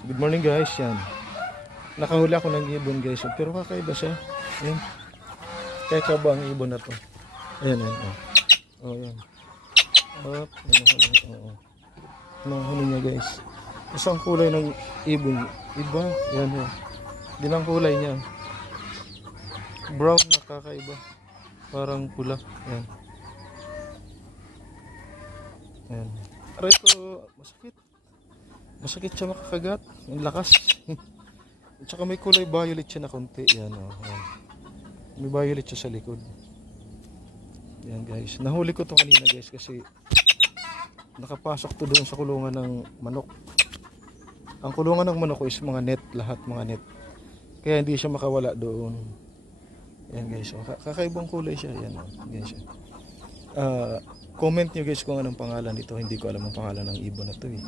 Good morning guys, yan. Nakahuli ako ng ibon guys, pero kakaiba siya. Ayan. Kakaiba ang ibon na to. Ayan, ayan. Oh, ayan. Up, ayan, oo. Nahuli niya guys. Isang kulay ng ibon. Iba, yan yan. Din ang kulay niya. Brown na kakaiba. Parang pula. Ayan. Ayan. Aray ko, masakit. Masakit siya makakagat. Ang lakas. At saka may kulay violet siya na konti. Yan o. Yan. May violet siya sa likod. Yan guys. Nahuli ko to kanina guys kasi nakapasok to doon sa kulungan ng manok. Ang kulungan ng manok ko is mga net. Lahat mga net. Kaya hindi siya makawala doon. Yan guys. O, kakaibang kulay siya. Yan o. Yan siya. Comment nyo guys kung anong pangalan nito. Hindi ko alam ang pangalan ng ibon na to eh.